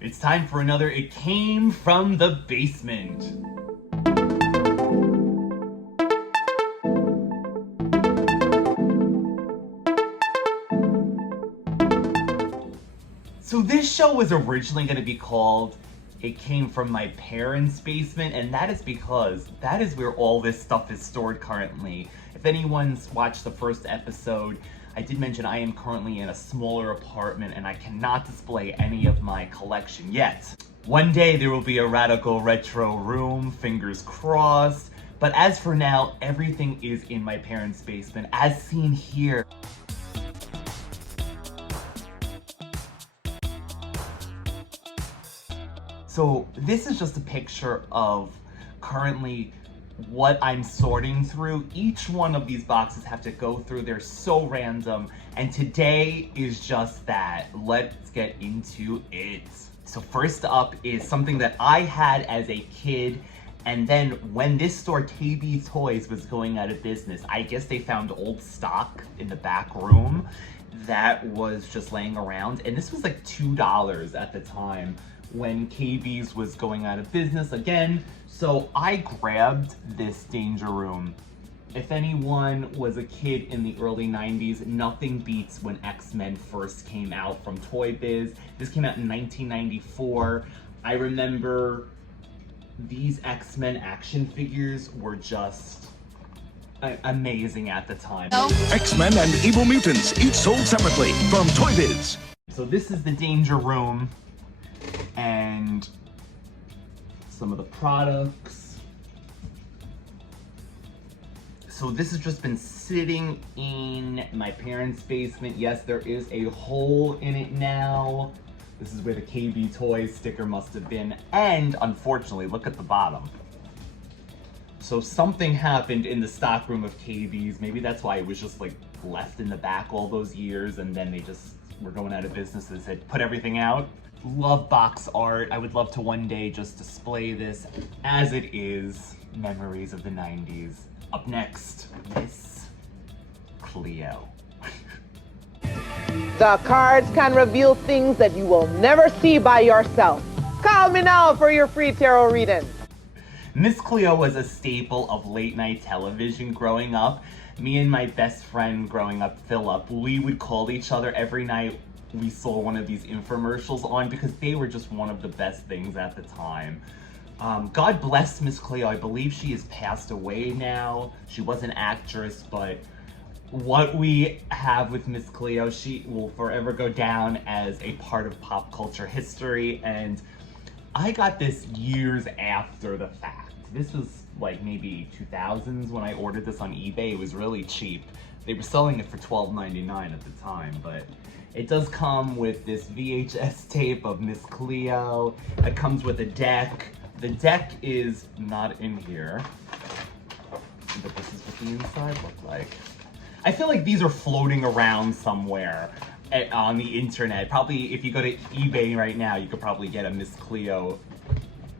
It's time for another It Came From the Basement. So this show was originally going to be called It Came From My Parents' Basement, and that is because that is where all this stuff is stored currently. If anyone's watched the first episode, I did mention I am currently in a smaller apartment and I cannot display any of my collection yet. One day there will be a radical retro room, fingers crossed. But as for now, everything is in my parents' basement, as seen here. So this is just a picture of currently what I'm sorting through. Each one of these boxes have to go through. They're so random. And today is just that. Let's get into it. So first up is something that I had as a kid. And then when this store, KB Toys, was going out of business, I guess they found old stock in the back room that was just laying around. And this was like $2 at the time when KB's was going out of business again. So I grabbed this Danger Room. If anyone was a kid in the early 90s, nothing beats when X-Men first came out from Toy Biz. This came out in 1994. I remember these X-Men action figures were just amazing at the time. X-Men and Evil Mutants, each sold separately from Toy Biz. So this is the Danger Room and some of the products. So this has just been sitting in my parents' basement. Yes, there is a hole in it now. This is where the KB Toys sticker must have been. And unfortunately, look at the bottom. So something happened in the stockroom of KB's. Maybe that's why it was just like left in the back all those years, and then they just were going out of business. They said, put everything out. Love box art. I would love to one day just display this as it is. Memories of the 90s. Up next, Miss.Cleo. The cards can reveal things that you will never see by yourself. Call me now for your free tarot reading. Miss.Cleo was a staple of late night television growing up. Me and my best friend growing up, Philip, we would call each other every night we saw one of these infomercials on because they were just one of the best things at the time. God bless Miss.Cleo. I believe she has passed away now. She was an actress, but what we have with Miss.Cleo, she will forever go down as a part of pop culture history. And I got this years after the fact. This was like maybe 2000s when I ordered this on eBay. It was really cheap. They were selling it for $12.99 at the time, but it does come with this VHS tape of Miss.Cleo. It comes with a deck. The deck is not in here, but this is what the inside looks like. I feel like these are floating around somewhere on the internet. Probably if you go to eBay right now, you could probably get a Miss.Cleo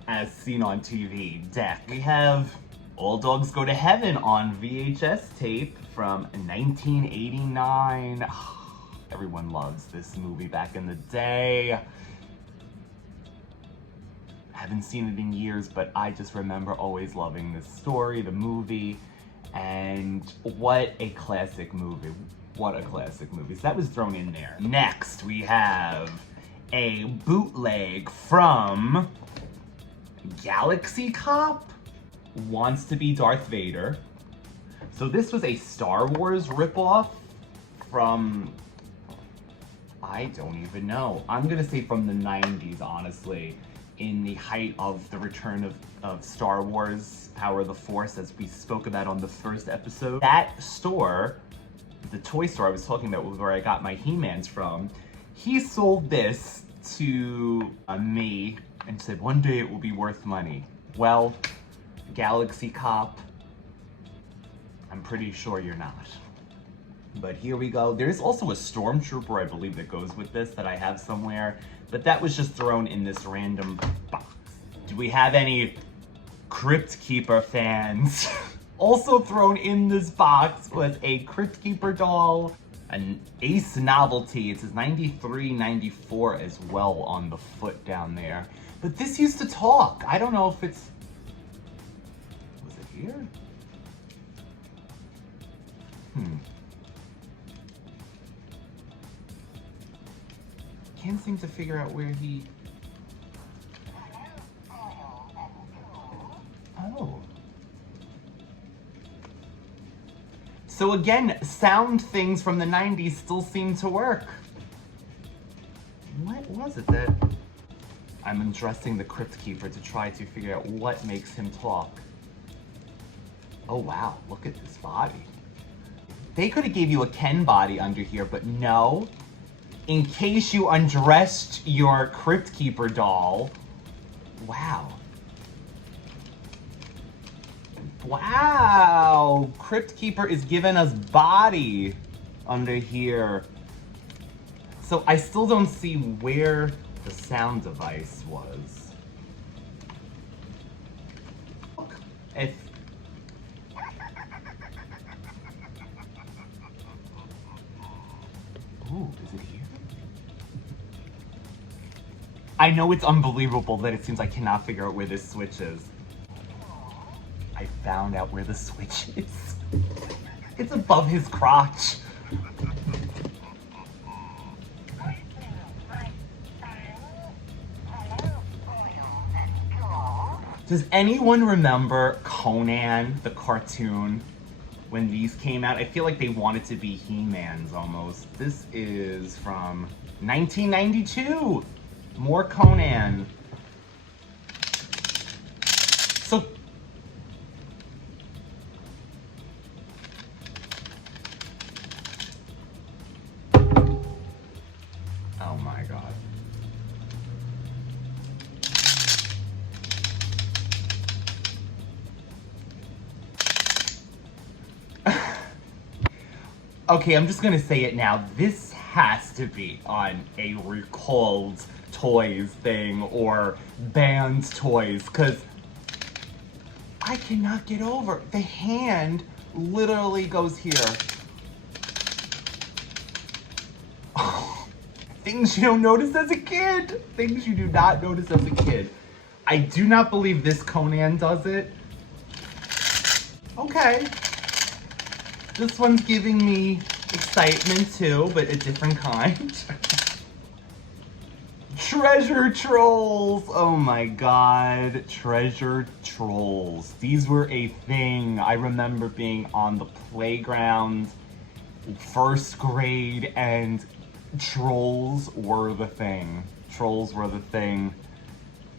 as seen on TV deck. We have All Dogs Go to Heaven on VHS tape from 1989. Everyone loves this movie back in the day. Haven't seen it in years, but I just remember always loving this story, the movie, and what a classic movie. What a classic movie. So that was thrown in there. Next, we have a bootleg from Galaxy Cop Wants to Be Darth Vader. So this was a Star Wars ripoff from, I don't even know. I'm gonna say from the 90s, honestly, in the height of the return of Star Wars, Power of the Force, as we spoke about on the first episode. That store, the toy store I was talking about, was where I got my He-Mans from. He sold this to me and said, one day it will be worth money. Well, Galaxy Cop, I'm pretty sure you're not. But here we go. There's also a Stormtrooper, I believe, that goes with this that I have somewhere. But that was just thrown in this random box. Do we have any Crypt Keeper fans? Also thrown in this box was a Crypt Keeper doll. An Ace novelty. It says 93, 94 as well on the foot down there. But this used to talk. I don't know if it's... Was it here? Can't seem to figure out where he... Oh. So again, sound things from the 90s still seem to work. What was it that... I'm undressing the Crypt Keeper to try to figure out what makes him talk. Oh wow, look at this body. They could have gave you a Ken body under here, but no. In case you undressed your Crypt Keeper doll. Wow. Wow! Crypt Keeper is giving us body under here. So I still don't see where the sound device was. Look, if... Ooh, is it here? I know it's unbelievable that it seems I cannot figure out where this switch is. I found out where the switch is. It's above his crotch. Does anyone remember Conan, the cartoon, when these came out? I feel like they wanted to be He-Mans almost. This is from 1992. More Conan. So, oh my God. Okay, I'm just gonna say it now. This has to be on a Recalled Toys thing or Banned Toys, because I cannot get over the hand literally goes here. Things you don't notice as a kid. Things you do not notice as a kid. I do not believe this Conan does it. Okay. This one's giving me excitement too, but a different kind. Treasure Trolls! Oh my God, Treasure Trolls. These were a thing. I remember being on the playground, first grade, and trolls were the thing. Trolls were the thing.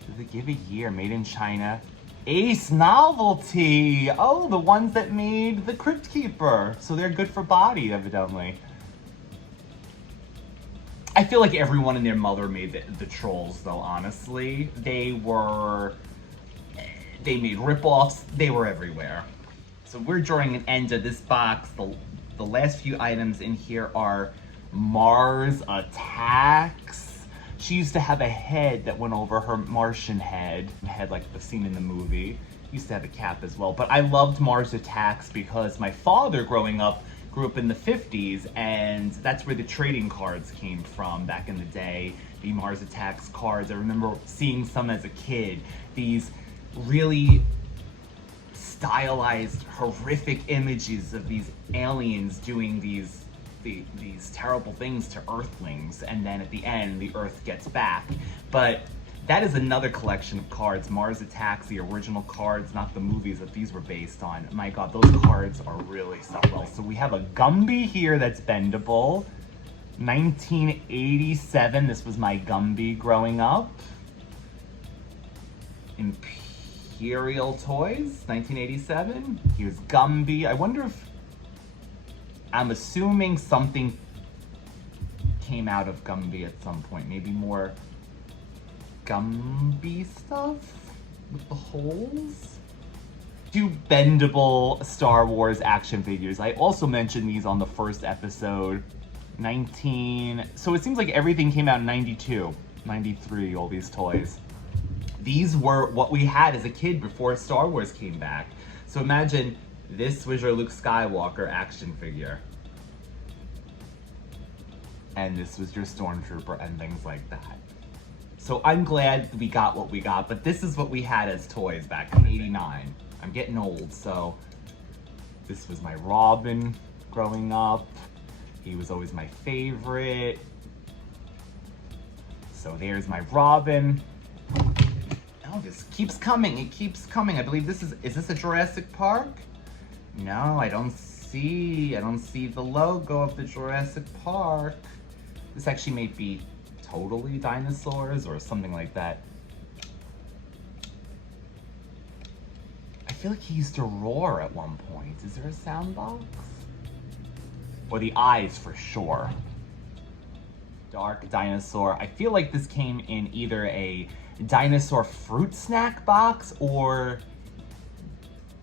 Did they give a year? Made in China. Ace novelty! Oh, the ones that made the Crypt Keeper. So they're good for body, evidently. I feel like everyone and their mother made the trolls, though, honestly. They made rip-offs. They were everywhere. So we're drawing an end to this box. The last few items in here are Mars Attacks. She used to have a head that went over her Martian head like the scene in the movie. Used to have a cap as well. But I loved Mars Attacks because my father, growing up, grew up in the 50s, and that's where the trading cards came from back in the day. The Mars Attacks cards. I remember seeing some as a kid. These really stylized, horrific images of these aliens doing these terrible things to Earthlings, and then at the end, the Earth gets back. But that is another collection of cards. Mars Attacks, the original cards, not the movies that these were based on. My God, those cards are really something. So we have a Gumby here that's bendable. 1987, this was my Gumby growing up. Imperial Toys, 1987. Here's Gumby. I wonder if... I'm assuming something came out of Gumby at some point. Maybe more Gumby stuff with the holes? Two bendable Star Wars action figures. I also mentioned these on the first episode. So it seems like everything came out in 92, 93, all these toys. These were what we had as a kid before Star Wars came back. So imagine this was your Luke Skywalker action figure. and this was your Stormtrooper and things like that. So I'm glad we got what we got, but this is what we had as toys back in '89. I'm getting old, so this was my Robin growing up. He was always my favorite. So there's my Robin. Oh, this keeps coming, it keeps coming. I believe is this a Jurassic Park? No, I don't see the logo of the Jurassic Park. This actually may be totally dinosaurs or something like that. I feel like he used to roar at one point. Is there a sound box? Or the eyes for sure. Dark dinosaur. I feel like this came in either a dinosaur fruit snack box or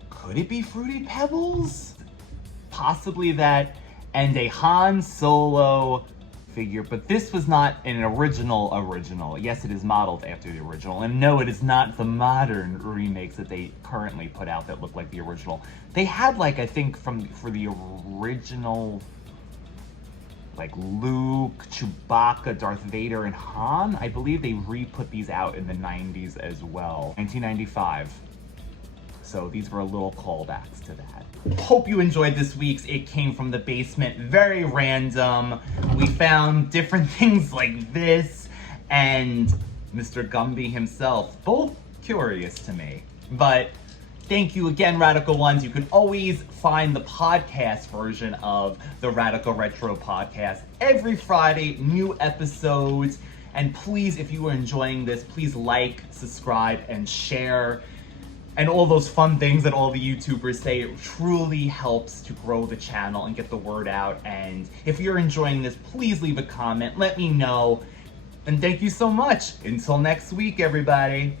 could it be Fruity Pebbles? Possibly that, and a Han Solo figure, but this was not an original. Yes, it is modeled after the original, and no, it is not the modern remakes that they currently put out that look like the original. They had, like, I think for the original, like Luke, Chewbacca, Darth Vader, and Han, I believe they re-put these out in the 90s as well. 1995. So these were a little callbacks to that. Hope you enjoyed this week's It Came From the Basement. Very random. We found different things like this and Mr. Gumby himself. Both curious to me. But thank you again, Radical Ones. You can always find the podcast version of the Radical Retro Podcast every Friday, new episodes. And please, if you are enjoying this, please like, subscribe, and share. And all those fun things that all the YouTubers say. It truly helps to grow the channel and get the word out. And if you're enjoying this, please leave a comment. Let me know. And thank you so much. Until next week, everybody.